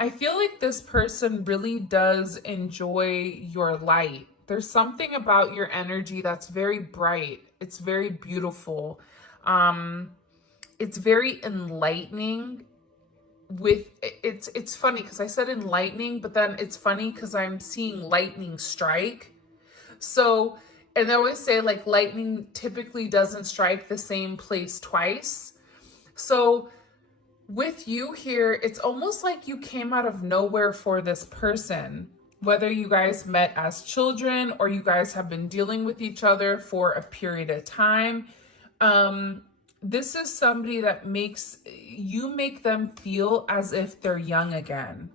I feel like this person really does enjoy your light. There's something about your energy that's very bright. It's very beautiful. Um, it's very enlightening. It's funny because I said enlightening, but then it's funny because I'm seeing lightning strike. So, and they always say like lightning typically doesn't strike the same place twice. So with you here, it's almost like you came out of nowhere for this person, whether you guys met as children or you guys have been dealing with each other for a period of time. This is somebody that make them feel as if they're young again.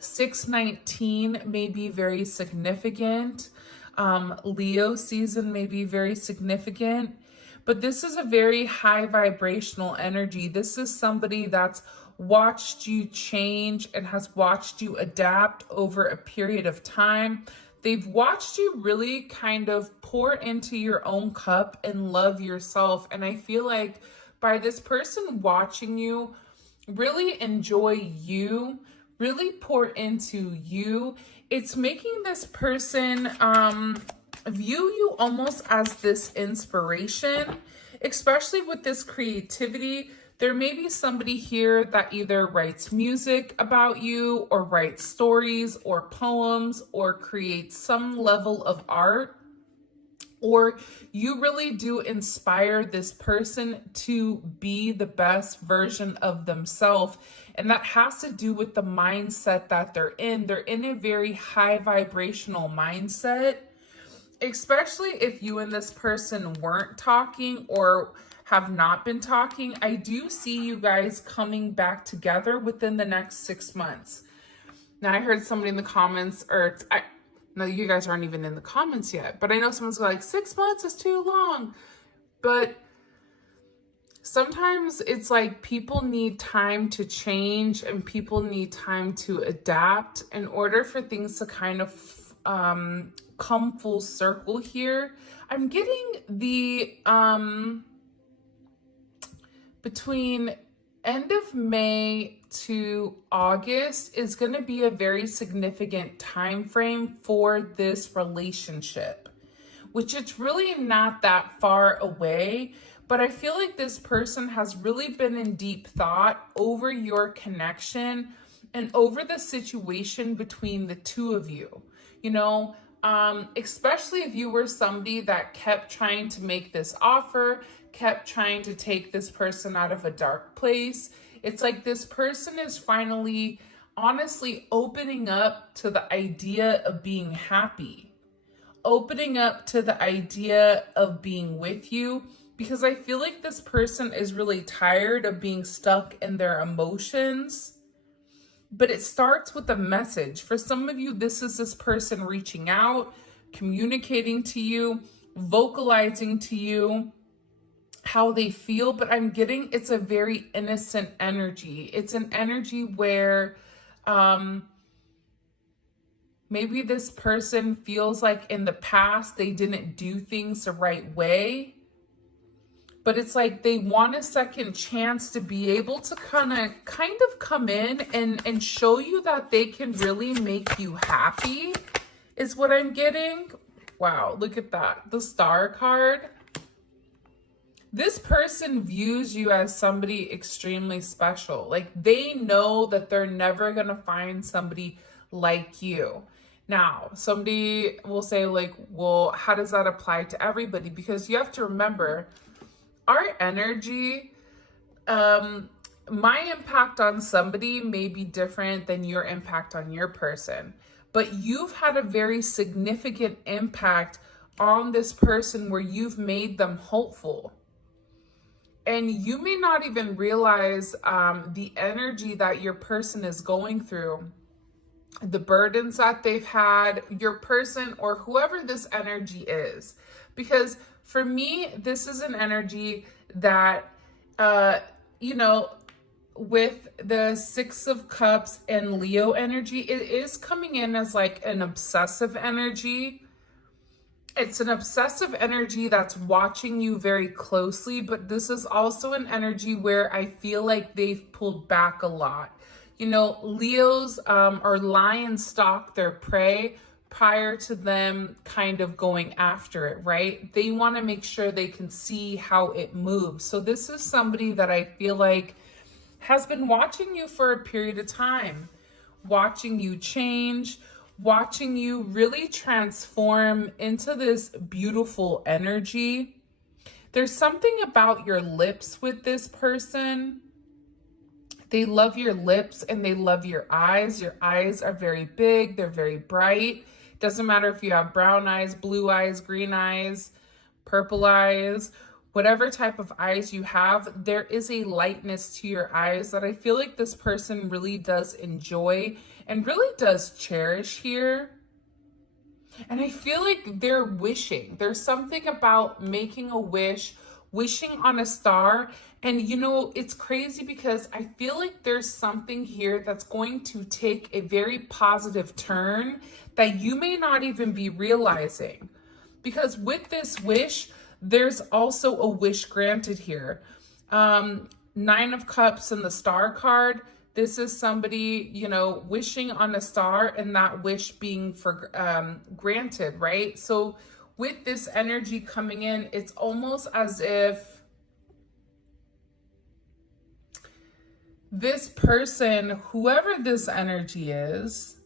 619 may be very significant. Leo season may be very significant. But this is a very high vibrational energy. This is somebody that's watched you change and has watched you adapt over a period of time. They've watched you really kind of pour into your own cup and love yourself. And I feel like by this person watching you really enjoy you, really pour into you, it's making this person view you almost as this inspiration, especially with this creativity. There may be somebody here that either writes music about you or writes stories or poems or creates some level of art, or you really do inspire this person to be the best version of themselves. And that has to do with the mindset that they're in. They're in a very high vibrational mindset, especially if you and this person weren't talking or have not been talking. I do see you guys coming back together within the next 6 months. Now, I heard somebody in the comments, no, you guys aren't even in the comments yet, but I know someone's like, 6 months is too long. But sometimes it's like people need time to change and people need time to adapt in order for things to kind of come full circle here. I'm getting the between end of May to August is going to be a very significant time frame for this relationship, which it's really not that far away. But I feel like this person has really been in deep thought over your connection and over the situation between the two of you. You know, especially if you were somebody that kept trying to make this offer, kept trying to take this person out of a dark place. It's like this person is finally, honestly, opening up to the idea of being happy, opening up to the idea of being with you, because I feel like this person is really tired of being stuck in their emotions. But it starts with a message. For some of you, this is this person reaching out, communicating to you, vocalizing to you how they feel. But I'm getting it's a very innocent energy. It's an energy where maybe this person feels like in the past they didn't do things the right way. But it's like they want a second chance to be able to kind of come in and show you that they can really make you happy, is what I'm getting. Wow, look at that. The Star card. This person views you as somebody extremely special. Like they know that they're never going to find somebody like you. Now, somebody will say like, well, how does that apply to everybody? Because you have to remember, our energy, my impact on somebody may be different than your impact on your person, but you've had a very significant impact on this person where you've made them hopeful. And you may not even realize the energy that your person is going through, the burdens that they've had, your person or whoever this energy is. Because for me, this is an energy that, you know, with the Six of Cups and Leo energy, it is coming in as like an obsessive energy. It's an obsessive energy that's watching you very closely, but this is also an energy where I feel like they've pulled back a lot. You know, Leos or lions stalk their prey prior to them kind of going after it, right? They want to make sure they can see how it moves. So this is somebody that I feel like has been watching you for a period of time, watching you change, watching you really transform into this beautiful energy. There's something about your lips with this person. They love your lips and they love your eyes. Your eyes are very big. They're very bright. Doesn't matter if you have brown eyes, blue eyes, green eyes, purple eyes, whatever type of eyes you have, there is a lightness to your eyes that I feel like this person really does enjoy and really does cherish here. And I feel like they're wishing. There's something about making a wish, wishing on a star. And you know, it's crazy because I feel like there's something here that's going to take a very positive turn that you may not even be realizing. Because with this wish, there's also a wish granted here. 9 of Cups and the Star card. This is somebody, you know, wishing on a star and that wish being granted, right? So with this energy coming in, it's almost as if this person, whoever this energy is,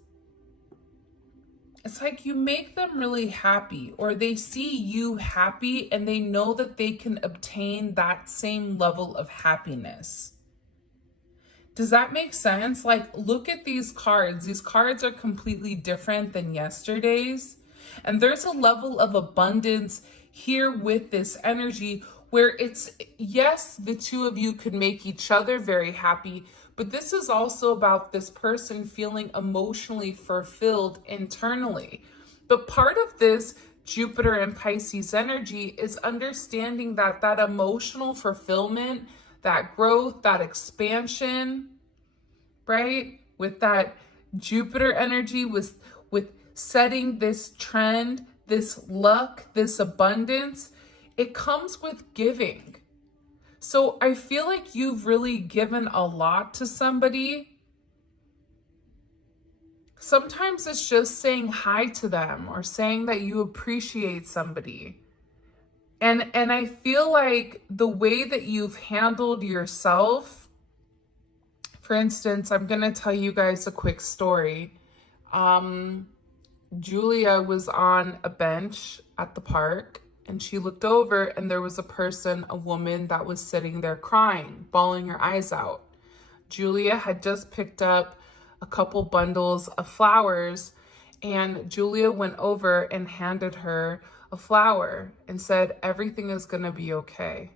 it's like you make them really happy, or they see you happy and they know that they can obtain that same level of happiness. Does that make sense? Like, look at these cards. These cards are completely different than yesterday's. And there's a level of abundance here with this energy where it's, yes, the two of you could make each other very happy, but this is also about this person feeling emotionally fulfilled internally. But part of this Jupiter and Pisces energy is understanding that that emotional fulfillment, that growth, that expansion, right? With that Jupiter energy, with setting this trend, this luck, this abundance, it comes with giving. So I feel like you've really given a lot to somebody. Sometimes it's just saying hi to them or saying that you appreciate somebody. And I feel like the way that you've handled yourself, for instance, I'm going to tell you guys a quick story. Julia was on a bench at the park and she looked over and there was a person, a woman that was sitting there crying, bawling her eyes out. Julia had just picked up a couple bundles of flowers and Julia went over and handed her a flower and said, "Everything is going to be okay."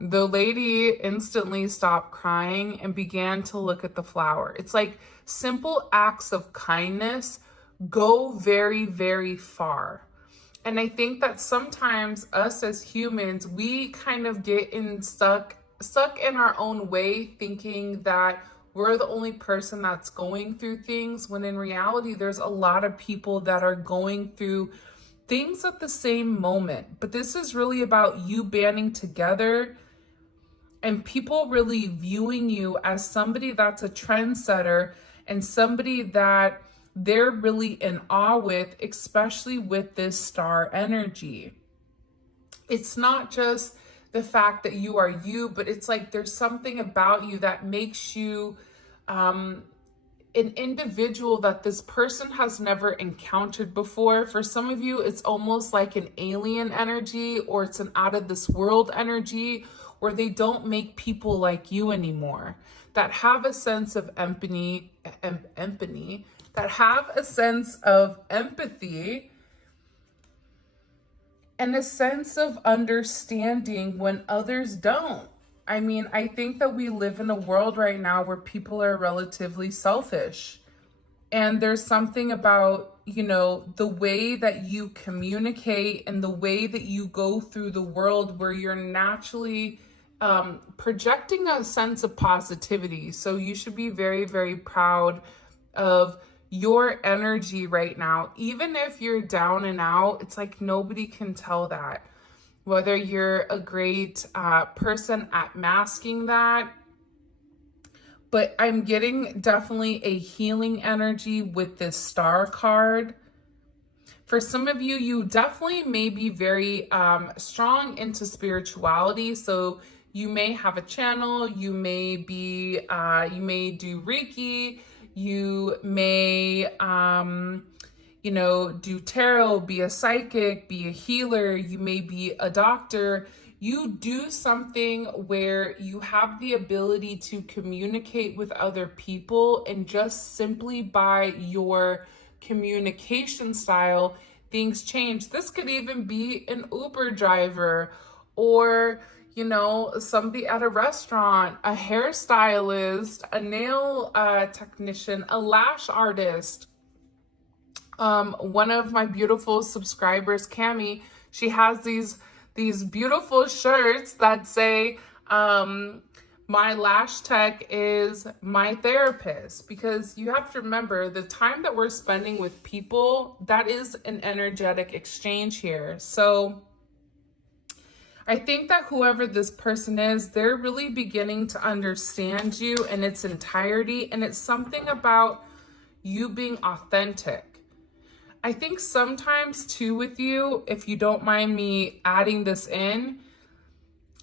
The lady instantly stopped crying and began to look at the flower. It's like simple acts of kindness go very, very far. And I think that sometimes us as humans, we kind of get stuck in our own way, thinking that we're the only person that's going through things, when in reality, there's a lot of people that are going through things at the same moment. But this is really about you banding together and people really viewing you as somebody that's a trendsetter and somebody that they're really in awe with, especially with this star energy. It's not just the fact that you are you, but it's like there's something about you that makes you an individual that this person has never encountered before. For some of you, it's almost like an alien energy, or it's an out of this world energy where they don't make people like you anymore, that have a sense of empathy, that have a sense of empathy and a sense of understanding when others don't. I mean, I think that we live in a world right now where people are relatively selfish. And there's something about, you know, the way that you communicate and the way that you go through the world where you're naturally projecting a sense of positivity. So you should be very, very proud of your energy right now. Even if you're down and out, it's like nobody can tell that. Whether you're a great person at masking that, but I'm getting definitely a healing energy with this Star card. For some of you, you definitely may be very strong into spirituality. So you may have a channel, you may be, you may do Reiki, you may, you know, do tarot, be a psychic, be a healer, you may be a doctor. You do something where you have the ability to communicate with other people, and just simply by your communication style, things change. This could even be an Uber driver, or, you know, somebody at a restaurant, a hairstylist, a nail technician, a lash artist. One of my beautiful subscribers, Cami, she has these beautiful shirts that say, my lash tech is my therapist, because you have to remember the time that we're spending with people, that is an energetic exchange here. So I think that whoever this person is, they're really beginning to understand you in its entirety. And it's something about you being authentic. I think sometimes too with you, if you don't mind me adding this in,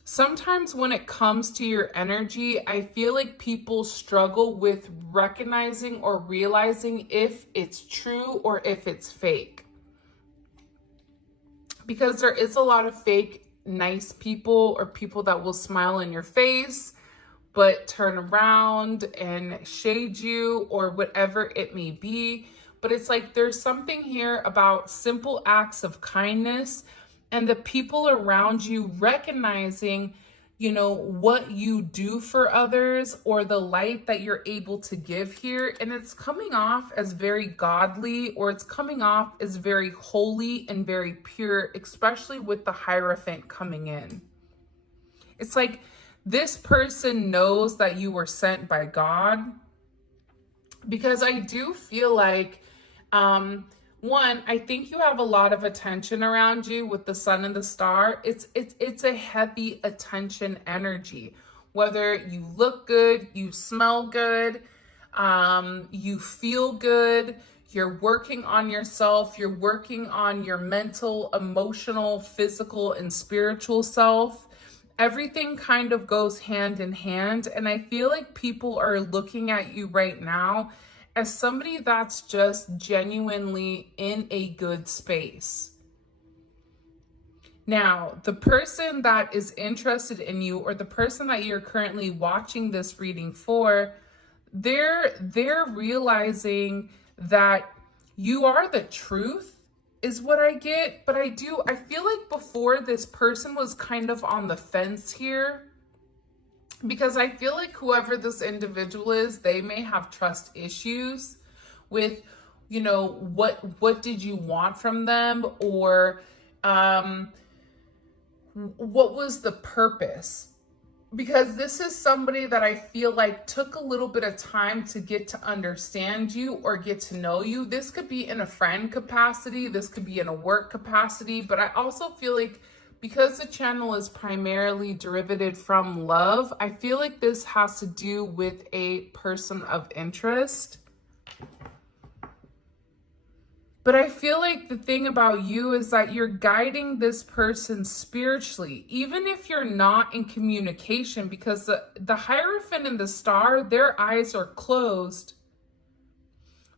sometimes when it comes to your energy, I feel like people struggle with recognizing or realizing if it's true or if it's fake. Because there is a lot of fake nice people, or people that will smile in your face but turn around and shade you, or whatever it may be. But it's like there's something here about simple acts of kindness and the people around you recognizing, you know, what you do for others, or the light that you're able to give here. And it's coming off as very godly, or it's coming off as very holy and very pure, especially with the Hierophant coming in. It's like this person knows that you were sent by God, because I do feel like, one, I think you have a lot of attention around you with the Sun and the Star. It's a heavy attention energy. Whether you look good, you smell good, you feel good, you're working on yourself, you're working on your mental, emotional, physical, and spiritual self. Everything kind of goes hand in hand. And I feel like people are looking at you right now as somebody that's just genuinely in a good space. Now, the person that is interested in you, or the person that you're currently watching this reading for, they're realizing that you are the truth, is what I get. But I feel like before, this person was kind of on the fence here, because I feel like whoever this individual is, they may have trust issues with, you know, what did you want from them, or what was the purpose? Because this is somebody that I feel like took a little bit of time to get to understand you or get to know you. This could be in a friend capacity, this could be in a work capacity, but I also feel like, because the channel is primarily derivative from love, I feel like this has to do with a person of interest. But I feel like the thing about you is that you're guiding this person spiritually, even if you're not in communication, because the Hierophant and the Star, their eyes are closed.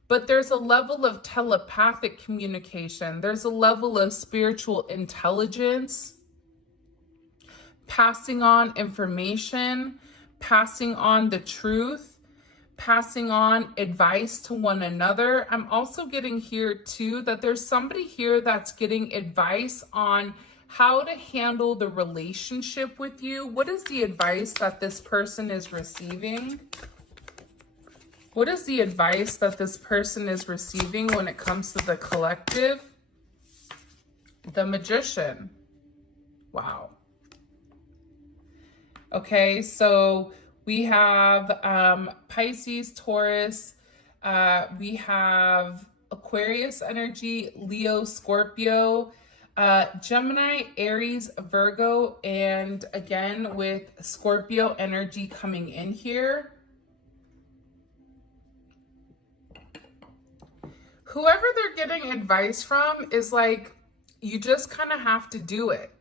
But there's a level of telepathic communication. There's a level of spiritual intelligence, passing on information, passing on the truth, passing on advice to one another. I'm also getting here too that there's somebody here that's getting advice on how to handle the relationship with you. What is the advice that this person is receiving? What is the advice that this person is receiving when it comes to the collective? The Magician. Wow. Okay, so we have Pisces, Taurus, we have Aquarius energy, Leo, Scorpio, Gemini, Aries, Virgo, and again with Scorpio energy coming in here. whoever they're getting advice from is like, you just kind of have to do it.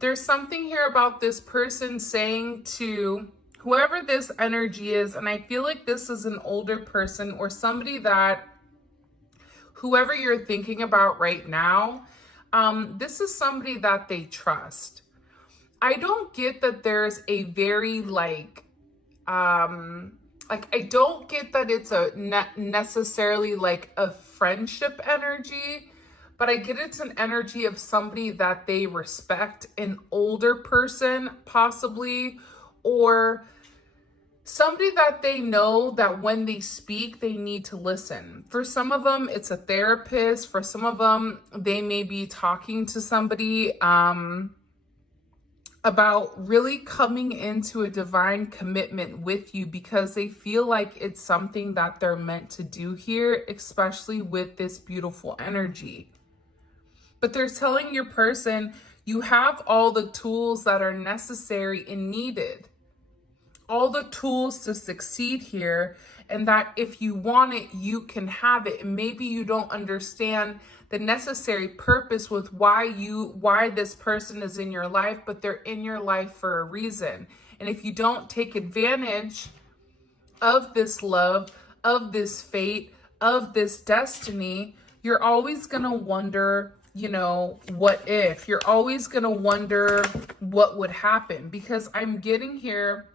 There's something here about this person saying to whoever this energy is, and I feel like this is an older person or somebody that, whoever you're thinking about right now, this is somebody that they trust. I don't get that there's a very I don't get that it's a necessarily like a friendship energy, but I get it's an energy of somebody that they respect, an older person possibly, or somebody that they know that when they speak, they need to listen. For some of them, it's a therapist. For some of them, they may be talking to somebody about really coming into a divine commitment with you because they feel like it's something that they're meant to do here, especially with this beautiful energy. But they're telling your person, you have all the tools that are necessary and needed, all the tools to succeed here, and that if you want it, you can have it. And maybe you don't understand the necessary purpose with why this person is in your life, but they're in your life for a reason. And if you don't take advantage of this love, of this fate, of this destiny, you're always going to wonder, what if? You're always going to wonder what would happen, because I'm getting here,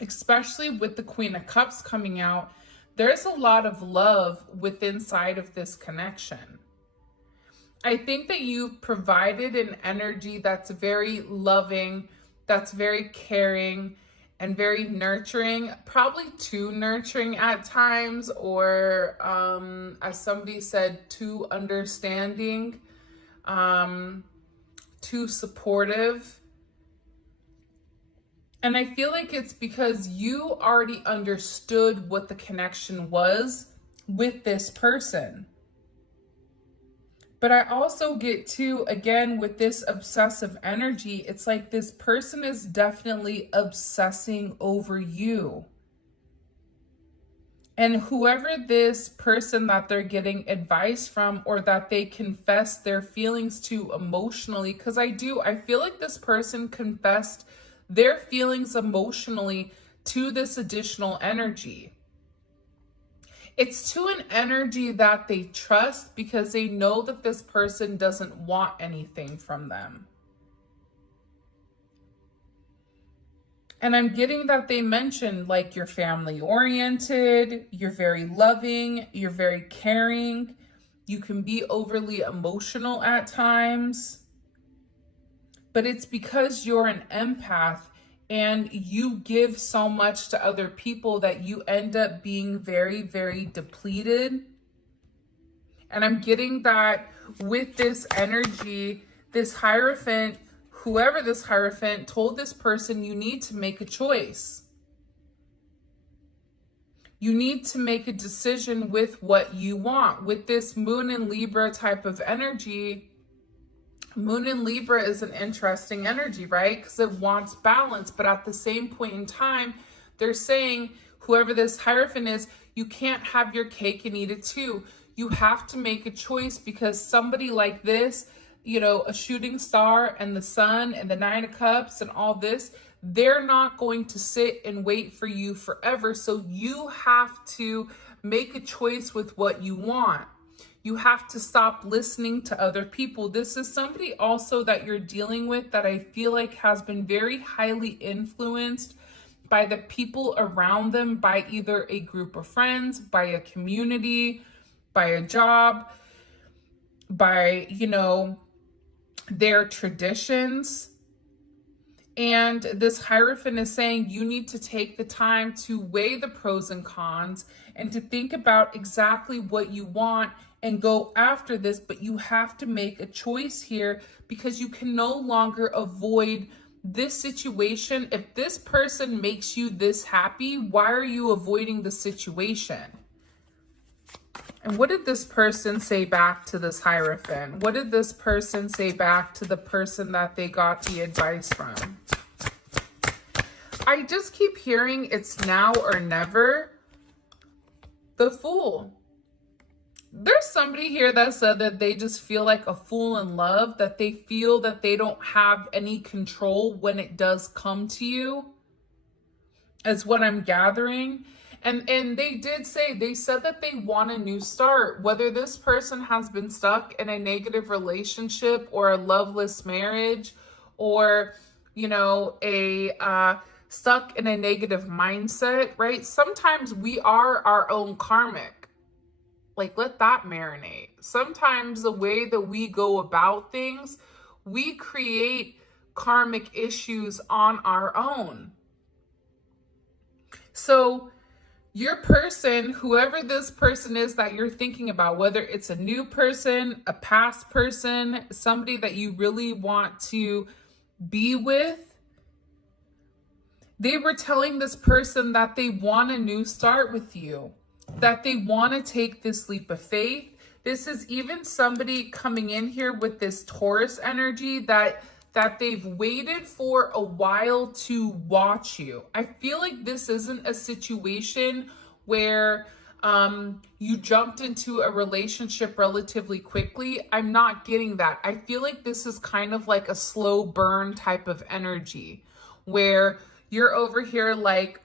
especially with the Queen of Cups coming out, there's a lot of love within inside of this connection. I think that you've provided an energy that's very loving, that's very caring, and very nurturing, probably too nurturing at times, or as somebody said, too understanding, too supportive. And I feel like it's because you already understood what the connection was with this person. But I also get to, again, with this obsessive energy, it's like this person is definitely obsessing over you. And whoever this person that they're getting advice from, or that they confess their feelings to emotionally, because I feel like this person confessed their feelings emotionally to this additional energy. It's to an energy that they trust because they know that this person doesn't want anything from them. And I'm getting that they mentioned like you're family oriented, you're very loving, you're very caring, you can be overly emotional at times. But it's because you're an empath and you give so much to other people that you end up being very, very depleted. And I'm getting that with this energy, this Hierophant, whoever this Hierophant told this person, you need to make a choice. You need to make a decision with what you want. With this Moon in Libra type of energy, Moon in Libra is an interesting energy, right? Because it wants balance. But at the same point in time, they're saying, whoever this Hierophant is, you can't have your cake and eat it too. You have to make a choice, because somebody like this, a shooting star and the Sun and the Nine of Cups and all this, they're not going to sit and wait for you forever. So you have to make a choice with what you want. You have to stop listening to other people. This is somebody also that you're dealing with that I feel like has been very highly influenced by the people around them, by either a group of friends, by a community, by a job, by, their traditions. And this Hierophant is saying you need to take the time to weigh the pros and cons and to think about exactly what you want and go after this. But you have to make a choice here, because you can no longer avoid this situation. If this person makes you this happy, why are you avoiding the situation? And what did this person say back to this Hierophant? What did this person say back to the person that they got the advice from? I just keep hearing it's now or never. The Fool. There's somebody here that said that they just feel like a fool in love, that they feel that they don't have any control when it does come to you, is what I'm gathering. And they did say, they said that they want a new start, whether this person has been stuck in a negative relationship or a loveless marriage, or, you know, stuck in a negative mindset, right? Sometimes we are our own karmic. Like, let that marinate. Sometimes the way that we go about things, we create karmic issues on our own. So your person, whoever this person is that you're thinking about, whether it's a new person, a past person, somebody that you really want to be with, they were telling this person that they want a new start with you, that they want to take this leap of faith. This is even somebody coming in here with this Taurus energy that they've waited for a while to watch you. I feel like this isn't a situation where you jumped into a relationship relatively quickly. I'm not getting that. I feel like this is kind of like a slow burn type of energy where you're over here like,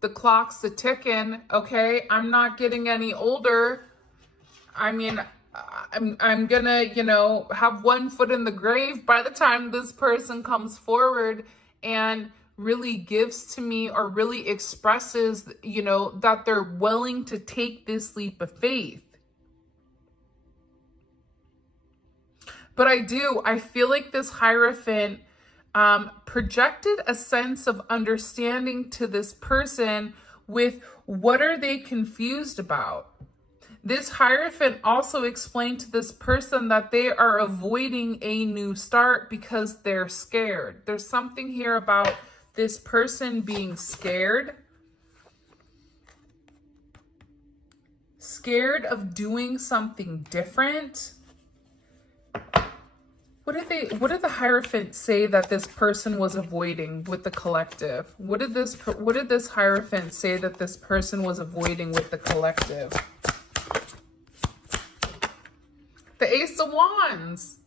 the clock's a ticking, okay? I'm not getting any older. I mean, I'm gonna, you know, have one foot in the grave by the time this person comes forward and really gives to me or really expresses, you know, that they're willing to take this leap of faith. But I feel like this Hierophant projected a sense of understanding to this person with what are they confused about. This Hierophant also explained to this person that they are avoiding a new start because they're scared. There's something here about this person being scared. Scared of doing something different. What did the Hierophant say that this person was avoiding with the collective? What did this Hierophant say that this person was avoiding with the collective? The Ace of Wands.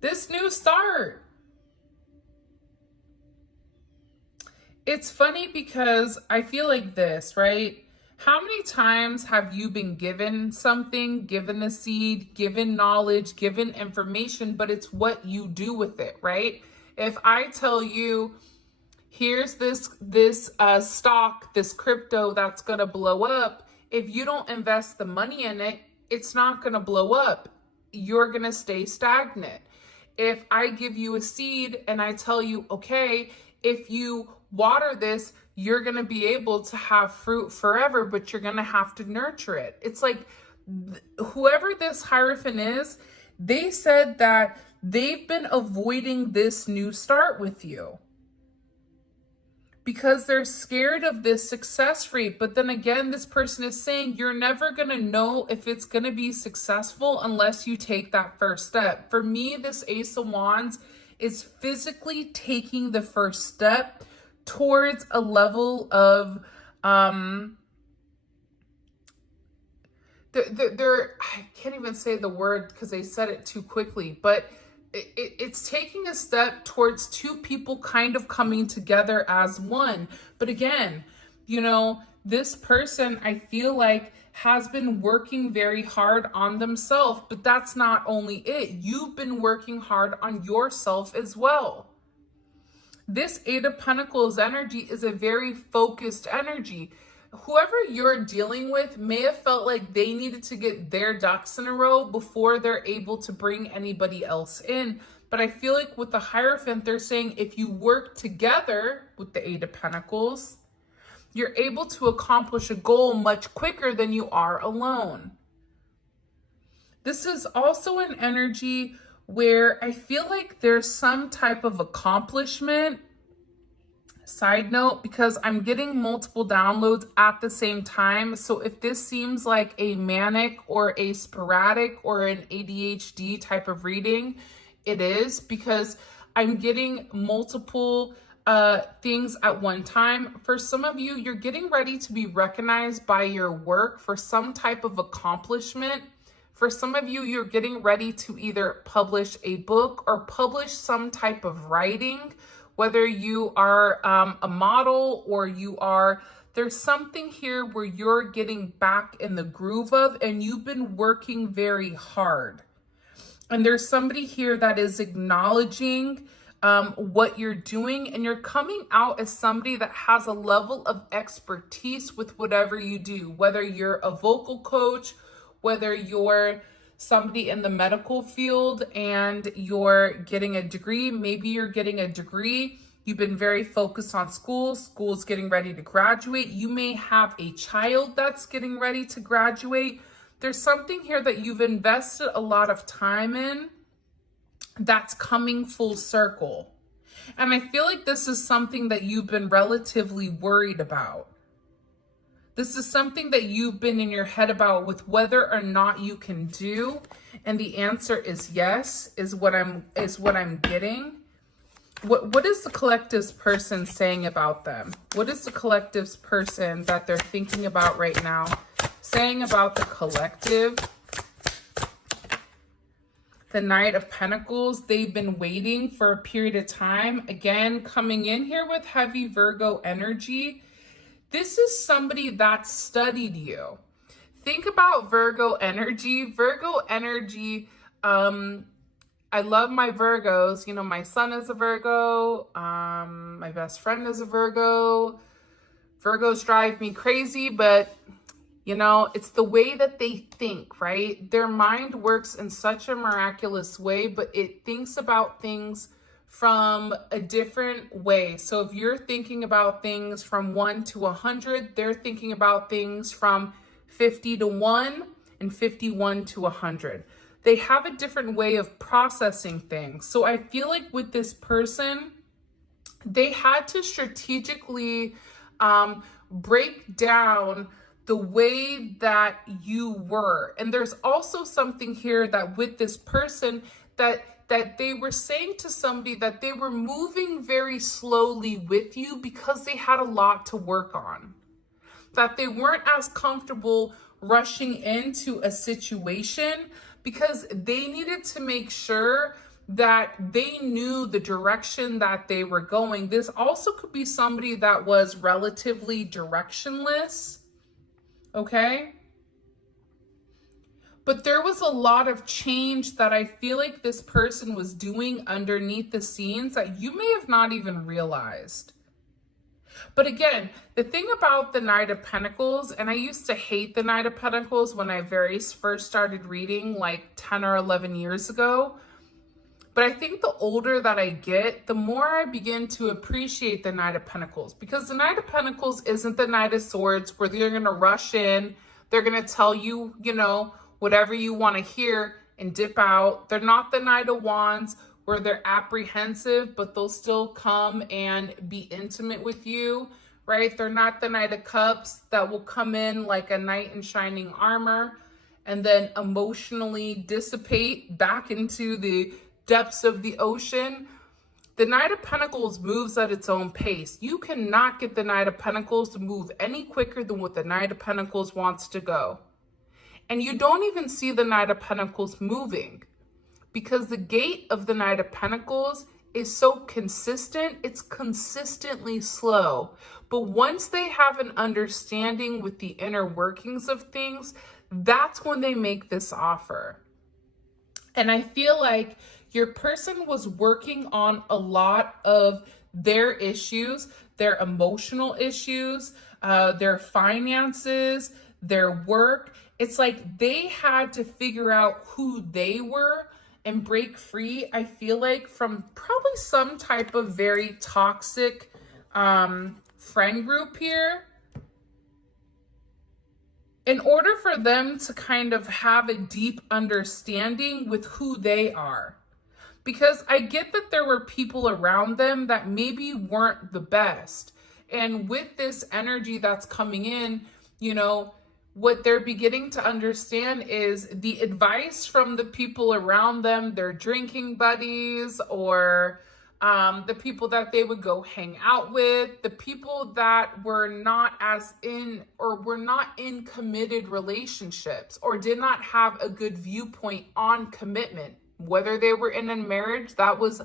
This new start. It's funny because I feel like this, right? How many times have you been given something, given a seed, given knowledge, given information, but it's what you do with it, right? If I tell you, here's this stock, this crypto that's going to blow up, if you don't invest the money in it, it's not going to blow up. You're going to stay stagnant. If I give you a seed and I tell you, okay, if you water this, you're going to be able to have fruit forever, but you're going to have to nurture it. It's like whoever this Hierophant is, they said that they've been avoiding this new start with you because they're scared of this success rate. But then again, this person is saying you're never going to know if it's going to be successful unless you take that first step. For me, this Ace of Wands is physically taking the first step towards a level of I can't even say the word because they said it too quickly, but it's taking a step towards two people kind of coming together as one. But again, you know, this person, I feel like, has been working very hard on themselves, but that's not only it. You've been working hard on yourself as well. This Eight of Pentacles energy is a very focused energy. Whoever you're dealing with may have felt like they needed to get their ducks in a row before they're able to bring anybody else in. But I feel like with the Hierophant, they're saying if you work together with the Eight of Pentacles, you're able to accomplish a goal much quicker than you are alone. This is also an energy where I feel like there's some type of accomplishment. Side note, because I'm getting multiple downloads at the same time. So if this seems like a manic or a sporadic or an ADHD type of reading, it is, because I'm getting multiple things at one time. For some of you, you're getting ready to be recognized by your work for some type of accomplishment. For some of you, you're getting ready to either publish a book or publish some type of writing, whether you are a model or there's something here where you're getting back in the groove of, and you've been working very hard. And there's somebody here that is acknowledging what you're doing, and you're coming out as somebody that has a level of expertise with whatever you do, whether you're a vocal coach, whether you're somebody in the medical field and you're getting a degree. Maybe you're getting a degree. You've been very focused on school's getting ready to graduate. You may have a child that's getting ready to graduate. There's something here that you've invested a lot of time in that's coming full circle. And I feel like this is something that you've been relatively worried about. This is something that you've been in your head about with whether or not you can do. And the answer is yes, is what I'm getting. What is the collective's person saying about them? What is the collective's person that they're thinking about right now saying about the collective? The Knight of Pentacles, they've been waiting for a period of time. Again, coming in here with heavy Virgo energy. This is somebody that studied you. Think about Virgo energy. Virgo energy, I love my Virgos. You know, my son is a Virgo. My best friend is a Virgo. Virgos drive me crazy, but you know, it's the way that they think, right? Their mind works in such a miraculous way, but it thinks about things from a different way. So if you're thinking about things from 1 to 100, they're thinking about things from 50 to 1 and 51 to 100. They have a different way of processing things. So I feel like with this person, they had to strategically break down the way that you were. And there's also something here that with this person that they were saying to somebody that they were moving very slowly with you because they had a lot to work on. That they weren't as comfortable rushing into a situation because they needed to make sure that they knew the direction that they were going. This also could be somebody that was relatively directionless, okay? But there was a lot of change that I feel like this person was doing underneath the scenes that you may have not even realized. But again, the thing about the Knight of Pentacles, and I used to hate the Knight of Pentacles when I very first started reading like 10 or 11 years ago. But I think the older that I get, the more I begin to appreciate the Knight of Pentacles. Because the Knight of Pentacles isn't the Knight of Swords where they're going to rush in. They're going to tell you, you know, whatever you want to hear and dip out. They're not the Knight of Wands where they're apprehensive, but they'll still come and be intimate with you, right? They're not the Knight of Cups that will come in like a knight in shining armor and then emotionally dissipate back into the depths of the ocean. The Knight of Pentacles moves at its own pace. You cannot get the Knight of Pentacles to move any quicker than what the Knight of Pentacles wants to go. And you don't even see the Knight of Pentacles moving because the gait of the Knight of Pentacles is so consistent. It's consistently slow. But once they have an understanding with the inner workings of things, that's when they make this offer. And I feel like your person was working on a lot of their issues, their emotional issues, their finances, their work. It's like they had to figure out who they were and break free, I feel like, from probably some type of very toxic friend group here, in order for them to kind of have a deep understanding with who they are. Because I get that there were people around them that maybe weren't the best. And with this energy that's coming in, you know, what they're beginning to understand is the advice from the people around them, their drinking buddies or the people that they would go hang out with, the people that were not in committed relationships or did not have a good viewpoint on commitment, whether they were in a marriage that was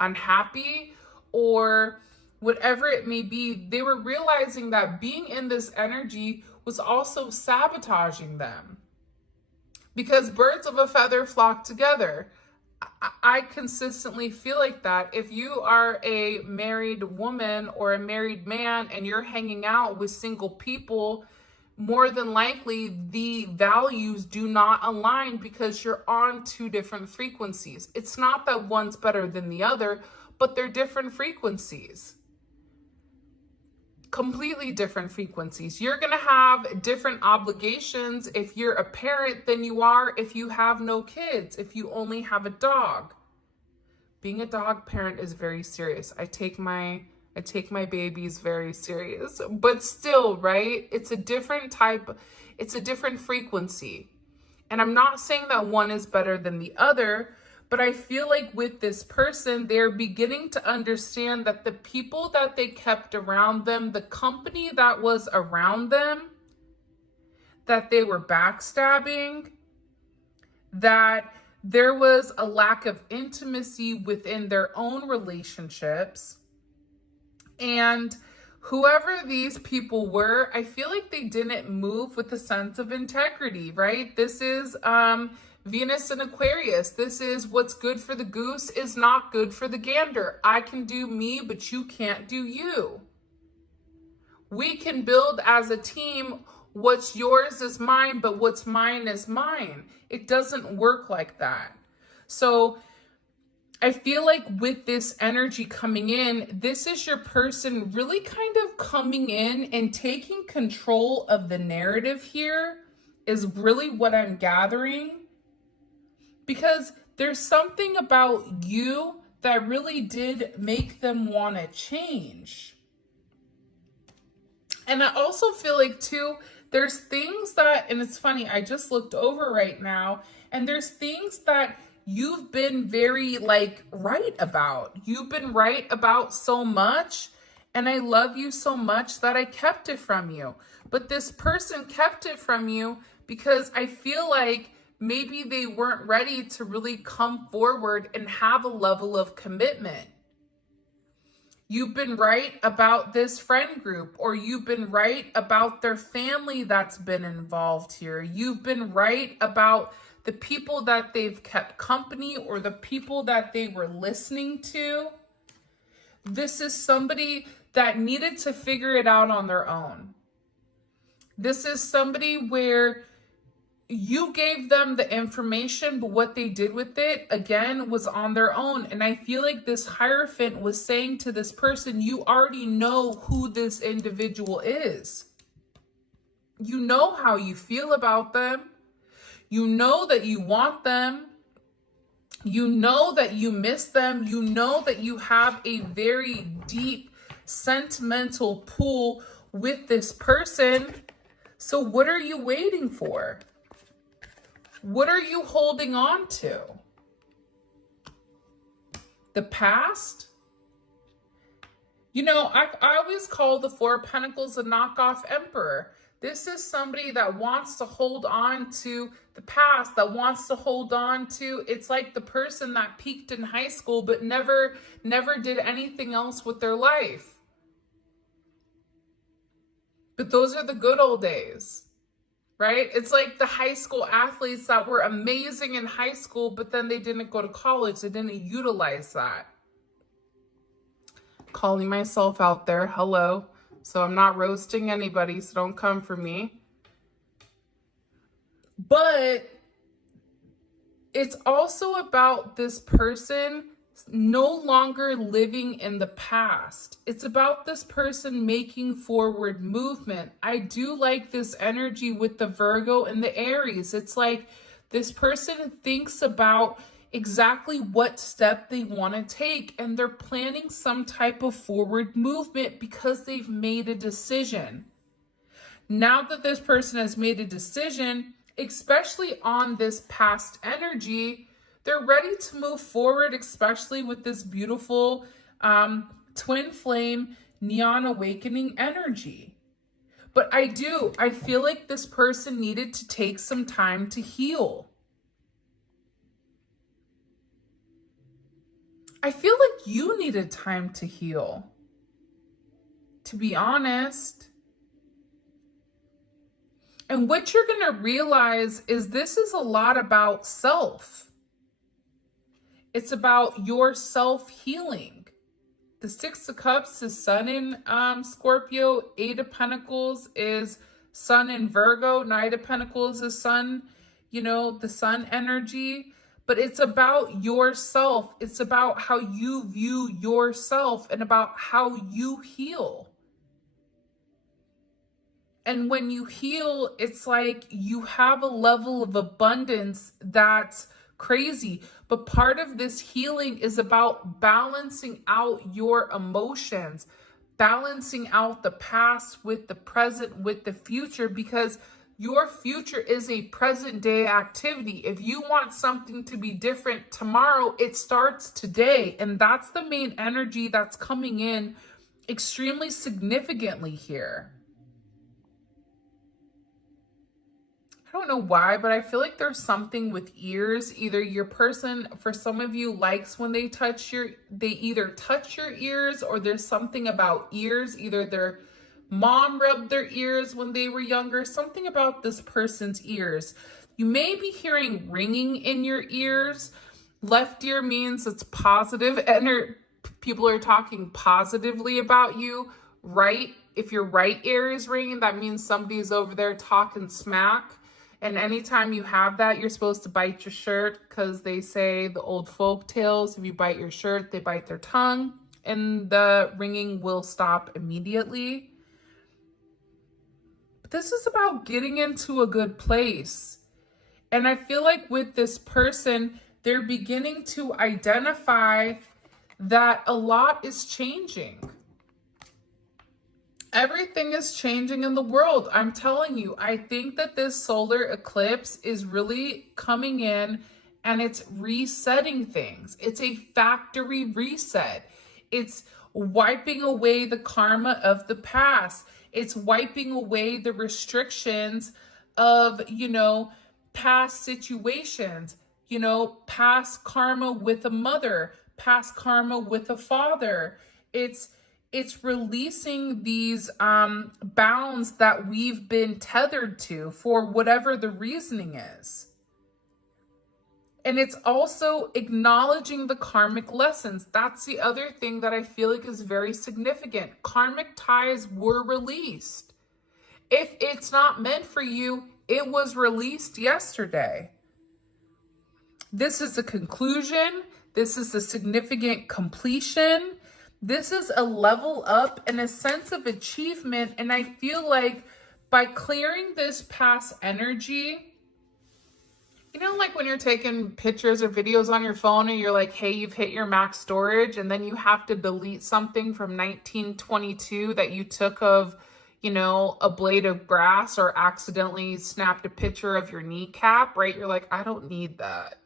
unhappy or whatever it may be. They were realizing that being in this energy was also sabotaging them, because birds of a feather flock together. I consistently feel like that. If you are a married woman or a married man and you're hanging out with single people, more than likely the values do not align because you're on two different frequencies. It's not that one's better than the other, but they're different frequencies. Completely different frequencies. You're going to have different obligations if you're a parent than you are if you have no kids, if you only have a dog. Being a dog parent is very serious. I take my babies very serious, but still, right? It's a different frequency. And I'm not saying that one is better than the other, but I feel like with this person, they're beginning to understand that the people that they kept around them, the company that was around them, that they were backstabbing, that there was a lack of intimacy within their own relationships. And whoever these people were, I feel like they didn't move with a sense of integrity, right? This is Venus and Aquarius. This is what's good for the goose is not good for the gander. I can do me, but you can't do you. We can build as a team. What's yours is mine, but what's mine is mine. It doesn't work like that. So I feel like with this energy coming in, this is your person really kind of coming in and taking control of the narrative here is really what I'm gathering. Because there's something about you that really did make them want to change. And I also feel like too, there's things that, and it's funny, I just looked over right now, and there's things that you've been very right about. You've been right about so much, and I love you so much that I kept it from you. But this person kept it from you because I feel like maybe they weren't ready to really come forward and have a level of commitment. You've been right about this friend group, or you've been right about their family that's been involved here. You've been right about the people that they've kept company or the people that they were listening to. This is somebody that needed to figure it out on their own. This is somebody where you gave them the information, but what they did with it, again, was on their own. And I feel like this Hierophant was saying to this person, you already know who this individual is. You know how you feel about them. You know that you want them. You know that you miss them. You know that you have a very deep sentimental pull with this person. So what are you waiting for? What are you holding on to? The past? You know, I always call the Four of Pentacles a knockoff emperor. This is somebody that wants to hold on to the past, that wants to hold on to, it's like the person that peaked in high school but never did anything else with their life. But those are the good old days. Right? It's like the high school athletes that were amazing in high school, but then they didn't go to college. They didn't utilize that. Calling myself out there. Hello. So I'm not roasting anybody, so don't come for me. But it's also about this person no longer living in the past. It's about this person making forward movement. I do like this energy with the Virgo and the Aries. It's like this person thinks about exactly what step they want to take, and they're planning some type of forward movement because they've made a decision. Now that this person has made a decision, especially on this past energy, They're ready to move forward, especially with this beautiful twin flame neon awakening energy. But I feel like this person needed to take some time to heal. I feel like you needed time to heal, to be honest. And what you're going to realize is this is a lot about self. It's about your self-healing. The Six of Cups is Sun in Scorpio. Eight of Pentacles is Sun in Virgo. Knight of Pentacles is Sun, the Sun energy. But it's about yourself. It's about how you view yourself and about how you heal. And when you heal, it's like you have a level of abundance that's crazy. But part of this healing is about balancing out your emotions, balancing out the past with the present, with the future, because your future is a present day activity. If you want something to be different tomorrow, it starts today. And that's the main energy that's coming in extremely significantly here. I don't know why, but I feel like there's something with ears. Either your person, for some of you, likes when they either touch your ears, or there's something about ears. Either their mom rubbed their ears when they were younger, something about this person's ears. You may be hearing ringing in your ears. Left ear means it's positive, and people are talking positively about you. Right, if your right ear is ringing, that means somebody's over there talking smack. And anytime you have that, you're supposed to bite your shirt, because they say the old folk tales, if you bite your shirt, they bite their tongue, and the ringing will stop immediately. But this is about getting into a good place. And I feel like with this person, they're beginning to identify that a lot is changing. Everything is changing in the world. I'm telling you, I think that this solar eclipse is really coming in and it's resetting things. It's a factory reset. It's wiping away the karma of the past. It's wiping away the restrictions of, past situations, past karma with a mother, past karma with a father. It's releasing these bounds that we've been tethered to for whatever the reasoning is. And it's also acknowledging the karmic lessons. That's the other thing that I feel like is very significant. Karmic ties were released. If it's not meant for you, it was released yesterday. This is a conclusion. This is a significant completion. This is a level up and a sense of achievement. And I feel like by clearing this past energy, like when you're taking pictures or videos on your phone and you're like, hey, you've hit your max storage, and then you have to delete something from 1922 that you took of, a blade of grass, or accidentally snapped a picture of your kneecap, right? You're like, I don't need that.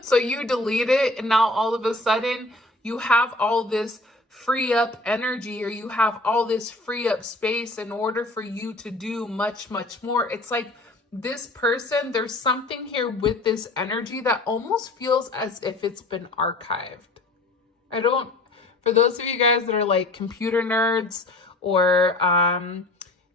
So you delete it, and now all of a sudden you have all this free up energy, or you have all this free up space in order for you to do much, much more. It's like this person, there's something here with this energy that almost feels as if it's been archived. For those of you guys that are like computer nerds or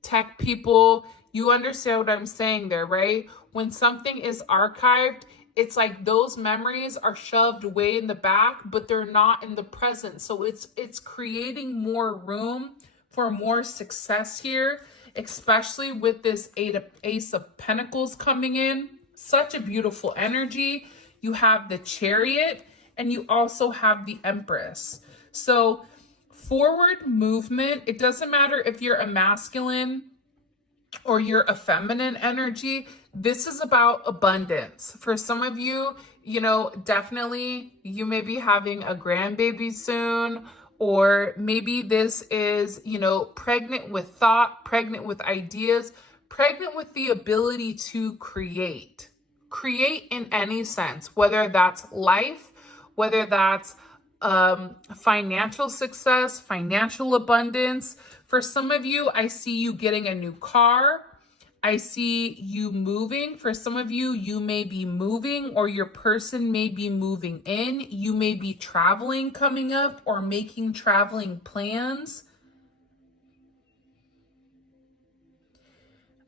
tech people, you understand what I'm saying there, right? When something is archived, it's like those memories are shoved way in the back, but they're not in the present. So it's creating more room for more success here, especially with this Ace of Pentacles coming in. Such a beautiful energy. You have the Chariot, and you also have the Empress. So forward movement, it doesn't matter if you're a masculine or you're a feminine energy. This is about abundance. For some of you, definitely you may be having a grandbaby soon, or maybe this is, pregnant with thought, pregnant with ideas, pregnant with the ability to create. create in any sense, whether that's life, whether that's financial success, financial abundance. For some of you, I see you getting a new car. I see you moving. For some of you, you may be moving, or your person may be moving in. You may be traveling coming up or making traveling plans.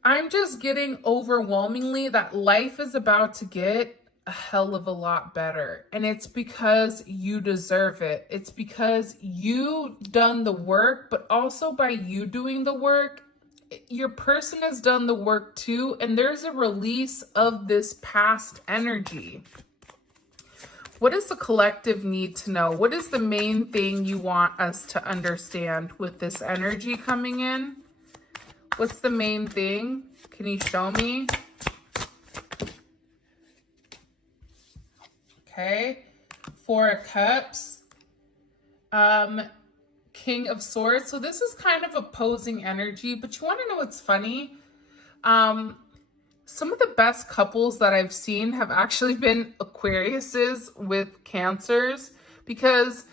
I'm just getting overwhelmingly that life is about to get a hell of a lot better. And it's because you deserve it. It's because you done the work, but also by you doing the work, your person has done the work too. And there's a release of this past energy. What does the collective need to know? What is the main thing you want us to understand with this energy coming in? What's the main thing? Can you show me? Okay. Four of Cups. King of Swords. So this is kind of opposing energy, but you want to know what's funny? Some of the best couples that I've seen have actually been Aquariuses with Cancers, because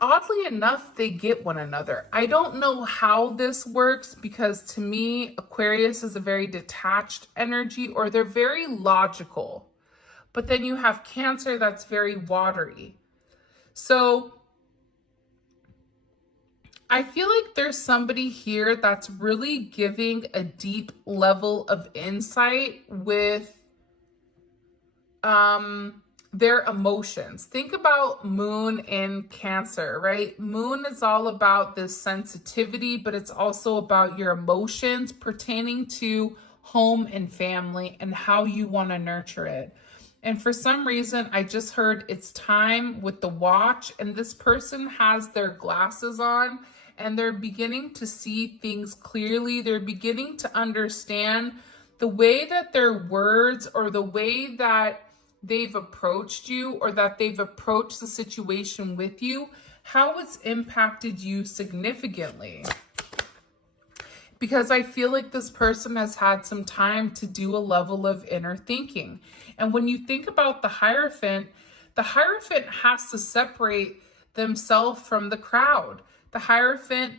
oddly enough, they get one another. I don't know how this works, because to me, Aquarius is a very detached energy, or they're very logical. But then you have Cancer that's very watery. So I feel like there's somebody here that's really giving a deep level of insight with their emotions. Think about Moon in Cancer, right? Moon is all about this sensitivity, but it's also about your emotions pertaining to home and family and how you want to nurture it. And for some reason, I just heard it's time with the watch, and this person has their glasses on and they're beginning to see things clearly. They're beginning to understand the way that their words, or the way that they've approached you, or that they've approached the situation with you, how it's impacted you significantly. Because I feel like this person has had some time to do a level of inner thinking. And when you think about the Hierophant has to separate themselves from the crowd. The Hierophant,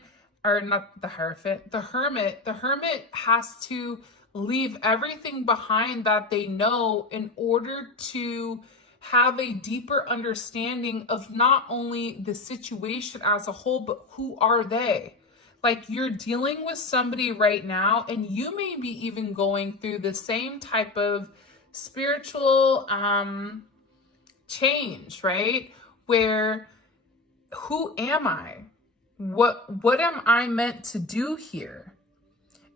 or not the Hierophant, the Hermit has to leave everything behind that they know in order to have a deeper understanding of not only the situation as a whole, but who are they? Like, you're dealing with somebody right now, and you may be even going through the same type of spiritual change, right? Where, who am I? What am I meant to do here?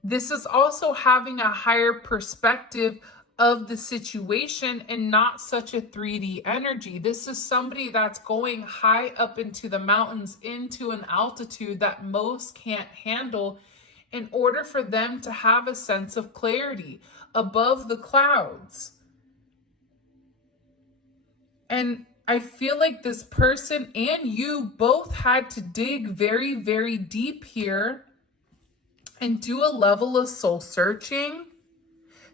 This is also having a higher perspective of the situation and not such a 3D energy. This is somebody that's going high up into the mountains, into an altitude that most can't handle, in order for them to have a sense of clarity above the clouds. And I feel like this person and you both had to dig very, very deep here and do a level of soul searching.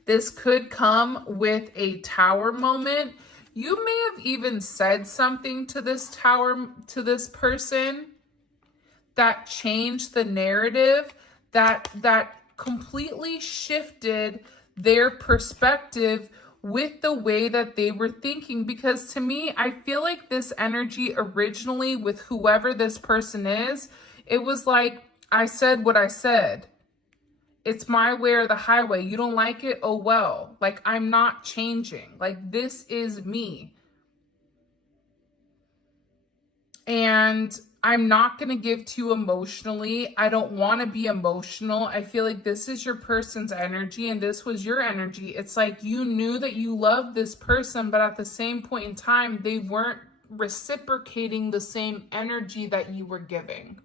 This could come with a tower moment. You may have even said something to this person that changed the narrative, that completely shifted their perspective with the way that they were thinking. Because to me, I feel like this energy originally with whoever this person is, it was like, I said what I said. It's my way or the highway. You don't like it? Oh, well. Like, I'm not changing. Like, this is me. And I'm not going to give to you emotionally. I don't want to be emotional. I feel like this is your person's energy and this was your energy. It's like you knew that you loved this person, but at the same point in time, they weren't reciprocating the same energy that you were giving.